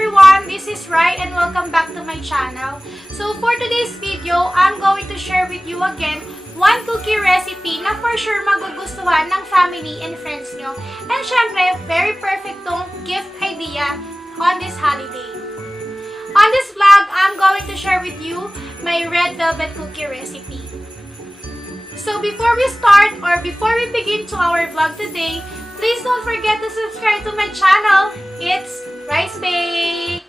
everyone, this is Rhyes and welcome back to my channel. So for today's video, I'm going to share with you again one cookie recipe na for sure magugustuhan ng family and friends nyo. And syempre, very perfect tong gift idea on this holiday. On this vlog, I'm going to share with you my red velvet cookie recipe. So before we start or before we begin to our vlog today, please don't forget to subscribe to my channel. It's Rhyes Bake!